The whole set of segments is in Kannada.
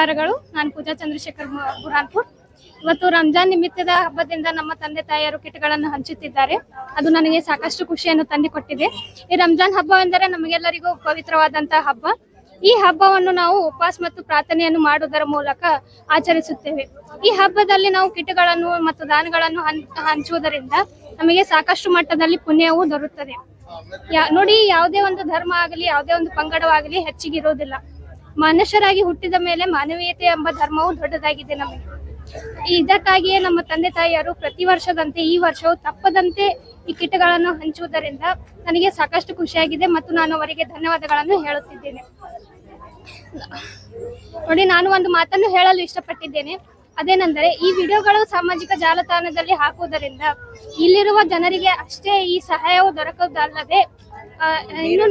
ನಮಸ್ಕಾರಗಳು. ನಾನು ಪೂಜಾ ಚಂದ್ರಶೇಖರ್ ಬುರಾನ್ಪುರ್. ಇವತ್ತು ರಂಜಾನ್ ನಿಮಿತ್ತದ ಹಬ್ಬದಿಂದ ನಮ್ಮ ತಂದೆ ತಾಯಿಯರು ಕಿಟ್ಗಳನ್ನು ಹಂಚುತ್ತಿದ್ದಾರೆ. ಅದು ನನಗೆ ಸಾಕಷ್ಟು ಖುಷಿಯನ್ನು ತಂದುಕೊಟ್ಟಿದೆ. ಈ ರಂಜಾನ್ ಹಬ್ಬ ಎಂದರೆ ನಮಗೆಲ್ಲರಿಗೂ ಪವಿತ್ರವಾದಂತಹ ಹಬ್ಬ. ಈ ಹಬ್ಬವನ್ನು ನಾವು ಉಪವಾಸ ಮತ್ತು ಪ್ರಾರ್ಥನೆಯನ್ನು ಮಾಡುವುದರ ಮೂಲಕ ಆಚರಿಸುತ್ತೇವೆ. ಈ ಹಬ್ಬದಲ್ಲಿ ನಾವು ಕಿಟ್ಗಳನ್ನು ಮತ್ತು ದಾನಗಳನ್ನು ಹಂಚುವುದರಿಂದ ನಮಗೆ ಸಾಕಷ್ಟು ಮಟ್ಟದಲ್ಲಿ ಪುಣ್ಯವೂ ದೊರೆಯುತ್ತದೆ. ನೋಡಿ, ಯಾವುದೇ ಒಂದು ಧರ್ಮ ಆಗಲಿ ಯಾವುದೇ ಒಂದು ಪಂಗಡವಾಗಲಿ ಹೆಚ್ಚಿಗಿರುವುದಿಲ್ಲ. ಮನುಷ್ಯರಾಗಿ ಹುಟ್ಟಿದ ಮೇಲೆ ಮಾನವೀಯತೆ ಎಂಬ ಧರ್ಮವು ದೊಡ್ಡದಾಗಿದೆ ನಮಗೆ. ಇದಕ್ಕಾಗಿಯೇ ನಮ್ಮ ತಂದೆ ತಾಯಿಯರು ಪ್ರತಿ ವರ್ಷದಂತೆ ಈ ವರ್ಷವು ತಪ್ಪದಂತೆ ಈ ಕಿಟ್ಗಳನ್ನು ಹಂಚುವುದರಿಂದ ನನಗೆ ಸಾಕಷ್ಟು ಖುಷಿಯಾಗಿದೆ ಮತ್ತು ನಾನು ಅವರಿಗೆ ಧನ್ಯವಾದಗಳನ್ನು ಹೇಳುತ್ತಿದ್ದೇನೆ. ನೋಡಿ, ನಾನು ಒಂದು ಮಾತನ್ನು ಹೇಳಲು ಇಷ್ಟಪಟ್ಟಿದ್ದೇನೆ. ಅದೇನೆಂದರೆ, ಈ ವಿಡಿಯೋಗಳು ಸಾಮಾಜಿಕ ಜಾಲತಾಣದಲ್ಲಿ ಹಾಕುವುದರಿಂದ ಇಲ್ಲಿರುವ ಜನರಿಗೆ ಅಷ್ಟೇ ಈ ಸಹಾಯವು ದೊರಕುವುದಲ್ಲದೆ ಇನ್ನು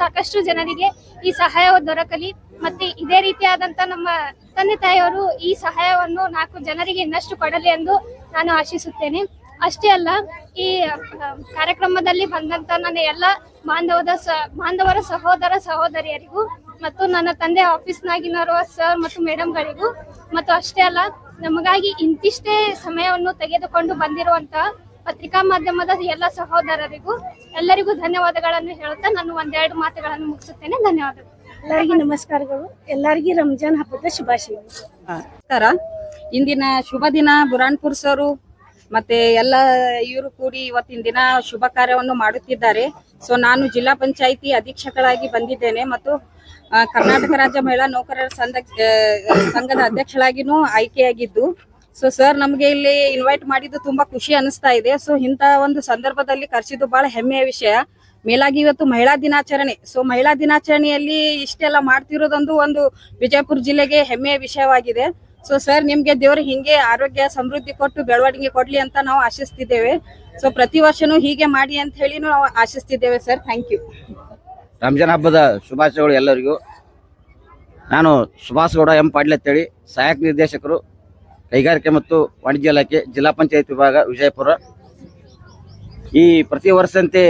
ಸಾಕಷ್ಟು ಜನರಿಗೆ ಈ ಸಹಾಯವು ದೊರಕಲಿ. ಮತ್ತೆ ಇದೇ ರೀತಿಯಾದಂತ ನಮ್ಮ ತಂದೆ ತಾಯಿಯವರು ಈ ಸಹಾಯವನ್ನು 4 ಜನರಿಗೆ ಇನ್ನಷ್ಟು ಕೊಡಲಿ ಎಂದು ನಾನು ಆಶಿಸುತ್ತೇನೆ. ಅಷ್ಟೇ ಅಲ್ಲ, ಈ ಕಾರ್ಯಕ್ರಮದಲ್ಲಿ ಬಂದಂತ ನನ್ನ ಎಲ್ಲ ಬಾಂಧವರ ಸಹೋದರ ಸಹೋದರಿಯರಿಗೂ ಮತ್ತು ನನ್ನ ತಂದೆ ಆಫೀಸ್ನಾಗಿರುವ ಸರ್ ಮತ್ತು ಮೇಡಮ್ಗಳಿಗೂ ಮತ್ತು ಅಷ್ಟೇ ಅಲ್ಲ, ನಮಗಾಗಿ ಇಂತಿಷ್ಟೇ ಸಮಯವನ್ನು ತೆಗೆದುಕೊಂಡು ಬಂದಿರುವಂತಹ ಪತ್ರಿಕಾ ಮಾಧ್ಯಮದ ಎಲ್ಲ ಸಹೋದರರಿಗೂ ಎಲ್ಲರಿಗೂ ಧನ್ಯವಾದಗಳನ್ನು ಹೇಳುತ್ತಾ ನಾನು 1-2 ಮಾತುಗಳನ್ನು ಮುಗಿಸುತ್ತೇನೆ. ಧನ್ಯವಾದಗಳು. ಎಲ್ಲರಿಗೂ ನಮಸ್ಕಾರಗಳು. ಎಲ್ಲರಿಗೂ ರಂಜಾನ್ ಹಬ್ಬದ ಶುಭಾಶಯಗಳು. ನಮಸ್ಕಾರ. ಇಂದಿನ ಶುಭ ದಿನ ಬುರಾನ್ಪುರ್ ಸರು ಮತ್ತೆ ಎಲ್ಲ ಇವರು ಕೂಡಿ ಇವತ್ತಿನ ದಿನ ಶುಭ ಕಾರ್ಯವನ್ನು ಮಾಡುತ್ತಿದ್ದಾರೆ. ಸೊ ನಾನು ಜಿಲ್ಲಾ ಪಂಚಾಯಿತಿ ಅಧೀಕ್ಷಕರಾಗಿ ಬಂದಿದ್ದೇನೆ ಮತ್ತು ಕರ್ನಾಟಕ ರಾಜ್ಯ ಮಹಿಳಾ ನೌಕರರ ಸಂಘದ ಅಧ್ಯಕ್ಷಳಾಗಿನೂ ಆಯ್ಕೆಯಾಗಿದ್ದು, ಸೊ ಸರ್ ನಮ್ಗೆ ಇಲ್ಲಿ ಇನ್ವೈಟ್ ಮಾಡಿದ್ದು ತುಂಬಾ ಖುಷಿ ಅನಿಸ್ತಾ ಇದೆ. ಸೊ ಇಂತ ಒಂದು ಸಂದರ್ಭದಲ್ಲಿ ಕರೆಸಿದ್ದು ಬಹಳ ಹೆಮ್ಮೆಯ ವಿಷಯ. ಮೇಲಾಗಿ ಇವತ್ತು ಮಹಿಳಾ ದಿನಾಚರಣೆ. ಸೊ ಮಹಿಳಾ ದಿನಾಚರಣೆಯಲ್ಲಿ ಇಷ್ಟೆಲ್ಲ ಮಾಡ್ತಿರೋದೊಂದು ಒಂದು ವಿಜಯಪುರ ಜಿಲ್ಲೆಗೆ ಹೆಮ್ಮೆಯ ವಿಷಯವಾಗಿದೆ. ಸೊ ಸರ್, ನಿಮ್ಗೆ ದೇವರು ಹಿಂಗೆ ಆರೋಗ್ಯ ಸಮೃದ್ಧಿ ಕೊಟ್ಟು ಬೆಳವಣಿಗೆ ಕೊಡ್ಲಿ ಅಂತ ನಾವು ಆಶಿಸ್ತಿದ್ದೇವೆ. ಸೊ ಪ್ರತಿ ವರ್ಷನೂ ಹೀಗೆ ಮಾಡಿ ಅಂತ ಹೇಳಿ ನಾವು ಆಶಿಸ್ತಿದ್ದೇವೆ ಸರ್. Thank you. ರಂಜಾನ್ ಹಬ್ಬದ ಶುಭಾಶಯಗಳು ಎಲ್ಲರಿಗೂ. ನಾನು ಸುಭಾಷ್ ಗೌಡ ಎಂ ಪಾಟೀಲ್ ಅಂತೇಳಿ, ಸಹಾಯಕ ನಿರ್ದೇಶಕರು ಕೈಗಾರಿಕೆ ಮತ್ತು ವಾಣಿಜ್ಯ ಇಲಾಖೆ, ಜಿಲ್ಲಾ ಪಂಚಾಯತ್ ವಿಭಾಗ, ವಿಜಯಪುರ. ಈ ಪ್ರತಿ ವರ್ಷದಂತೆ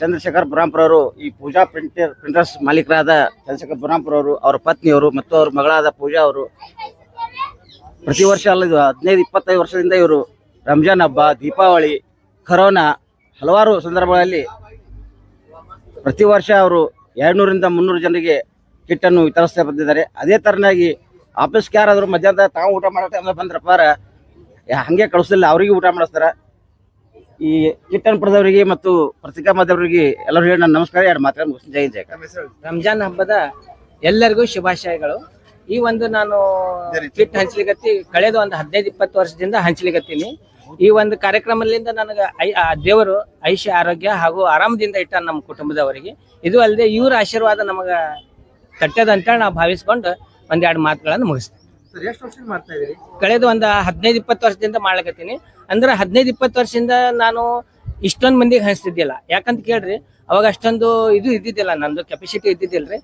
ಚಂದ್ರಶೇಖರ್ ಬುರಾನ್ಪುರ ಅವರು, ಈ ಪೂಜಾ ಪ್ರಿಂಟರ್ಸ್ ಮಾಲೀಕರಾದ ಚಂದ್ರಶೇಖರ್ ಬುರಾನ್ಪುರ ಅವರು, ಅವರ ಪತ್ನಿಯವರು ಮತ್ತು ಅವ್ರ ಮಗಳಾದ ಪೂಜಾ ಅವರು ಪ್ರತಿ ವರ್ಷ ಅಲ್ಲ, 15-25 ವರ್ಷದಿಂದ ಇವರು ರಂಜಾನ್ ಹಬ್ಬ, ದೀಪಾವಳಿ, ಕರೋನಾ ಹಲವಾರು ಸಂದರ್ಭಗಳಲ್ಲಿ ಪ್ರತಿ ವರ್ಷ ಅವರು 200-300 ಜನರಿಗೆ ಕಿಟ್ಟನ್ನು ವಿತರಿಸ್ತಾ ಬಂದಿದ್ದಾರೆ. ಅದೇ ತರನಾಗಿ ಆಫೀಸ್ಗೆ ಯಾರಾದರೂ ಮಧ್ಯಾಹ್ನ ತಾವು ಊಟ ಮಾಡೋ ಬಂದ್ರಪ್ಪ ಹಂಗೆ ಕಳಿಸ್ತಿಲ್ಲ, ಅವರಿಗೆ ಊಟ ಮಾಡಿಸ್ತಾರೆ. ಈ ಕಿಟ್ಟನ್ನು ಪಡೆದವರಿಗೆ ಮತ್ತು ಪತ್ರಿಕಾ ಮಾಧ್ಯಮರಿಗೆ ಎಲ್ಲರೂ ಹೇಳಿ ನಾನು ನಮಸ್ಕಾರ 2 ಮಾತ್ರ ಮುಗಿಸ್ತೀನಿ. ಜೈ ಜಯ. ರಂಜಾನ್ ಹಬ್ಬದ ಎಲ್ಲರಿಗೂ ಶುಭಾಶಯಗಳು. ಈ ಒಂದು ನಾನು ಕಿಟ್ ಹಂಚ್ಲಿಕತ್ತಿ ಕಳೆದ ಒಂದು 15-20 ವರ್ಷದಿಂದ ಹಂಚ್ಲಿಕತ್ತೀನಿ. ಈ ಒಂದು ಕಾರ್ಯಕ್ರಮದಿಂದ ನನಗೆ ದೇವರು ಐಶ್ಯ ಆರೋಗ್ಯ ಹಾಗೂ ಆರಾಮದಿಂದ ಇಟ್ಟ ನಮ್ಮ ಕುಟುಂಬದವರಿಗೆ. ಇದು ಅಲ್ಲದೆ ಇವ್ರ ಆಶೀರ್ವಾದ ನಮಗ ಕಟ್ಟದಂತೇಳಿ ನಾವು ಭಾವಿಸ್ಕೊಂಡು 1-2 ಮಾತುಗಳನ್ನು ಮುಗಿಸ್ತೀನಿ. ಕಳೆದ ಒಂದು 15-20 ವರ್ಷದಿಂದ ಮಾಡ್ಲಿಕತ್ತೀನಿ. ಅಂದ್ರೆ 15-20 ವರ್ಷದಿಂದ ನಾನು ಇಷ್ಟೊಂದು ಮಂದಿಗೆ ಹಂಚ್ತಿದ್ದಿಲ್ಲ. ಯಾಕಂತ ಕೇಳ್ರಿ, ಅವಾಗ ಅಷ್ಟೊಂದು ಇದು ಇದ್ದಿದ್ದಿಲ್ಲ, ನಂದು ಕೆಪಾಸಿಟಿ ಇದ್ದಿದ್ದಿಲ್ರಿ.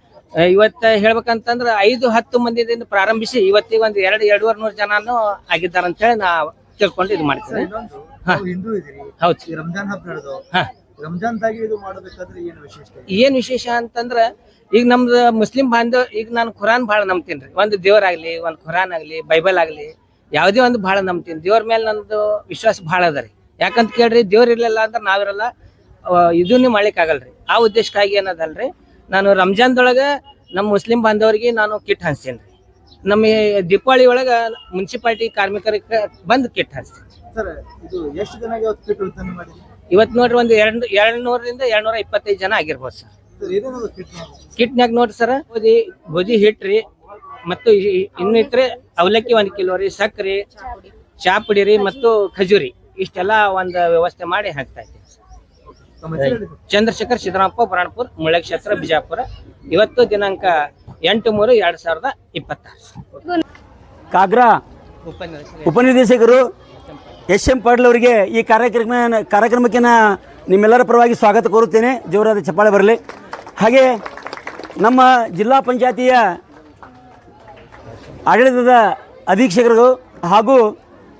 ಇವತ್ತು ಹೇಳ್ಬೇಕಂತಂದ್ರೆ 5-10 ಮಂದಿದಿಂದ ಪ್ರಾರಂಭಿಸಿ ಇವತ್ತಿಗೆ ಒಂದು 200-250 ಜನನು ಆಗಿದ್ದಾರೆ ಅಂತ ಹೇಳಿ ನಾ ತಿಳ್ಕೊಂಡು ಇದು ಮಾಡ್ತೀನಿ. ಹೌದು. ಏನ್ ವಿಶೇಷ ಅಂತಂದ್ರ, ಈಗ ನಮ್ದು ಮುಸ್ಲಿಂ ಬಾಂಧವ, ಈಗ ನಾನು ಖುರಾನ್ ಬಹಳ ನಂಬ್ತೀನಿ. ಒಂದು ದೇವರಾಗ್ಲಿ, ಒಂದು ಖುರಾನ್ ಆಗ್ಲಿ, ಬೈಬಲ್ ಆಗ್ಲಿ, ಯಾವುದೇ ಒಂದು ಬಹಳ ನಂಬ್ತೀನಿ. ದೇವ್ರ ಮೇಲೆ ನಂದು ವಿಶ್ವಾಸ ಬಹಳ ಅದ ರೀ. ಯಾಕಂತ ಕೇಳ್ರಿ, ದೇವ್ರ ಇರ್ಲಿಲ್ಲ ಅಂದ್ರೆ ನಾವಿರಲ್ಲ, ಇದನ್ನೇ ಮಾಡ್ಲಿಕ್ಕೆ ಆಗಲ್ರಿ. ಆ ಉದ್ದೇಶಕ್ಕಾಗಿ ಏನದಲ್ರಿ, ನಾನು ರಂಜಾನ್ದೊಳಗೆ ನಮ್ಮ ಮುಸ್ಲಿಂ ಬಾಂಧವರಿಗೆ ನಾನು ಕಿಟ್ ಹಂಚ್ತೀನಿ. ನಮ್ಮ ದೀಪಾವಳಿ ಒಳಗ ಮುನ್ಸಿಪಾಲಿಟಿ ಕಾರ್ಮಿಕರಿಗೆ ಬಂದು ಕಿಟ್ ಹಂಚ್ತೀನಿ. ಇವತ್ತು ನೋಡ್ರಿ ಒಂದು 200-225 ಜನ ಆಗಿರ್ಬೋದು ಸರ್. ಕಿಟ್ನಾಗ ನೋಡ್ರಿ ಸರ್, ಗೋಧಿ ಹಿಟ್ರಿ ಮತ್ತು ಇನ್ನಿಟ್ರೆ ಅವಲಕ್ಕಿ 1 ಕಿಲೋ ರೀ, ಸಕ್ಕರೆ, ಚಾ ಪುಡಿ ರೀ ಮತ್ತು ಖಜೂರಿ, ಇಷ್ಟೆಲ್ಲ ಒಂದು ವ್ಯವಸ್ಥೆ ಮಾಡಿ ಹಾಕ್ತಾ ಇದ್ದೀವಿ. ಚಂದ್ರಶೇಖರ್ ಸಿದ್ದರಾಮಪ್ಪ, ಬುರಾನ್ಪುರ್, ಮುಳ್ಳೆ ಕ್ಷೇತ್ರ, ಬಿಜಾಪುರ. ಇವತ್ತು ದಿನಾಂಕ 8/3/2026. ಕಾಗ್ರಾ ಉಪನಿರ್ದೇಶಕರು ಎಸ್.ಎಂ. ಪಾಟೀಲ್ ಅವರಿಗೆ ಈ ಕಾರ್ಯಕ್ರಮಕ್ಕೆ ನಿಮ್ಮೆಲ್ಲರ ಪರವಾಗಿ ಸ್ವಾಗತ ಕೋರುತ್ತೇನೆ. ಜೋರಾದ ಚಪ್ಪಾಳೆ ಬರಲಿ. ಹಾಗೆ ನಮ್ಮ ಜಿಲ್ಲಾ ಪಂಚಾಯತಿಯ ಆಡಳಿತದ ಅಧೀಕ್ಷಕರು ಹಾಗೂ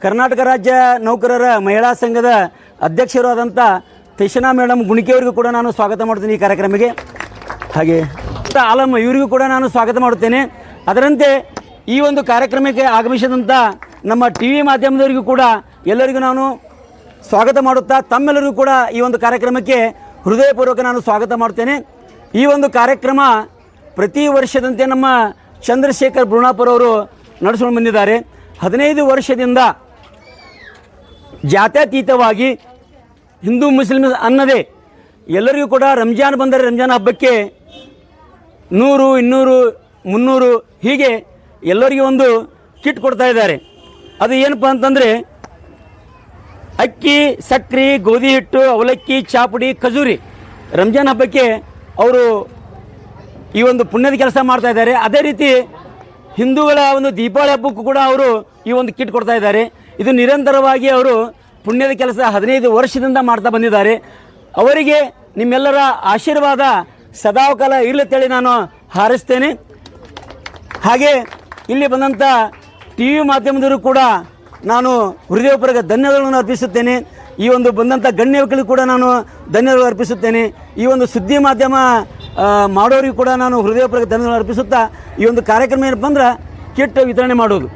ಕರ್ನಾಟಕ ರಾಜ್ಯ ನೌಕರರ ಮಹಿಳಾ ಸಂಘದ ಅಧ್ಯಕ್ಷರಾದಂಥ ತೇಶನಾ ಮೇಡಮ್ ಗುಣಿಕೆಯವರಿಗೂ ಕೂಡ ನಾನು ಸ್ವಾಗತ ಮಾಡ್ತೀನಿ ಈ ಕಾರ್ಯಕ್ರಮಕ್ಕೆ. ಹಾಗೆ ಆಲಮ್ ಇವರಿಗೂ ಕೂಡ ನಾನು ಸ್ವಾಗತ ಮಾಡುತ್ತೇನೆ. ಅದರಂತೆ ಈ ಒಂದು ಕಾರ್ಯಕ್ರಮಕ್ಕೆ ಆಗಮಿಸಿದಂಥ ನಮ್ಮ ಟಿ ವಿ ಮಾಧ್ಯಮದವರಿಗೂ ಕೂಡ ಎಲ್ಲರಿಗೂ ನಾನು ಸ್ವಾಗತ ಮಾಡುತ್ತಾ ತಮ್ಮೆಲ್ಲರಿಗೂ ಕೂಡ ಈ ಒಂದು ಕಾರ್ಯಕ್ರಮಕ್ಕೆ ಹೃದಯಪೂರ್ವಕ ನಾನು ಸ್ವಾಗತ ಮಾಡುತ್ತೇನೆ. ಈ ಒಂದು ಕಾರ್ಯಕ್ರಮ ಪ್ರತಿ ವರ್ಷದಂತೆ ನಮ್ಮ ಚಂದ್ರಶೇಖರ್ ಬುರ್ಣಾಪುರ್ ಅವರು ನಡೆಸ್ಕೊಂಡು ಬಂದಿದ್ದಾರೆ. 15 ವರ್ಷದಿಂದ ಜಾತ್ಯತೀತವಾಗಿ ಹಿಂದೂ ಮುಸ್ಲಿಮ್ ಅನ್ನದೇ ಎಲ್ಲರಿಗೂ ಕೂಡ ರಂಜಾನ್ ಬಂದರೆ ರಂಜಾನ್ ಹಬ್ಬಕ್ಕೆ 100, 200, 300 ಹೀಗೆ ಎಲ್ಲರಿಗೂ ಒಂದು ಕಿಟ್ ಕೊಡ್ತಾ ಇದ್ದಾರೆ. ಅದು ಏನಪ್ಪ ಅಂತಂದರೆ ಅಕ್ಕಿ, ಸಕ್ಕರೆ, ಗೋಧಿ ಹಿಟ್ಟು, ಅವಲಕ್ಕಿ, ಚಾಪುಡಿ, ಖಜೂರಿ ರಂಜಾನ್ ಹಬ್ಬಕ್ಕೆ ಅವರು ಈ ಒಂದು ಪುಣ್ಯದ ಕೆಲಸ ಮಾಡ್ತಾ ಇದ್ದಾರೆ. ಅದೇ ರೀತಿ ಹಿಂದೂಗಳ ಒಂದು ದೀಪಾವಳಿ ಹಬ್ಬಕ್ಕೂ ಕೂಡ ಅವರು ಈ ಒಂದು ಕಿಟ್ ಕೊಡ್ತಾ ಇದ್ದಾರೆ. ಇದು ನಿರಂತರವಾಗಿ ಅವರು ಪುಣ್ಯದ ಕೆಲಸ 15 ವರ್ಷದಿಂದ ಮಾಡ್ತಾ ಬಂದಿದ್ದಾರೆ. ಅವರಿಗೆ ನಿಮ್ಮೆಲ್ಲರ ಆಶೀರ್ವಾದ ಸದಾಕಾಲ ಇರಲತ್ತೇಳಿ ನಾನು ಹಾರೈಸ್ತೇನೆ. ಹಾಗೆ ಇಲ್ಲಿ ಬಂದಂಥ ಟಿ ವಿ ಮಾಧ್ಯಮದವರು ಕೂಡ ನಾನು ಹೃದಯಪೂರ್ವಕ ಧನ್ಯವಾದಗಳನ್ನು ಅರ್ಪಿಸುತ್ತೇನೆ. ಈ ಒಂದು ಬಂದಂಥ ಗಣ್ಯ ವ್ಯಕ್ತಿಗಳಿಗೂ ಕೂಡ ನಾನು ಧನ್ಯವಾದ ಅರ್ಪಿಸುತ್ತೇನೆ. ಈ ಒಂದು ಸುದ್ದಿ ಮಾಧ್ಯಮ ಮಾಡೋರಿಗೂ ಕೂಡ ನಾನು ಹೃದಯಪೂರ್ವಕ ಧನ್ಯವಾದ ಅರ್ಪಿಸುತ್ತಾ ಈ ಒಂದು ಕಾರ್ಯಕ್ರಮ ಏನಪ್ಪ ಅಂದ್ರೆ ಕಿಟ್ ವಿತರಣೆ ಮಾಡೋದು.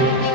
ಧನ್ಯವಾದ.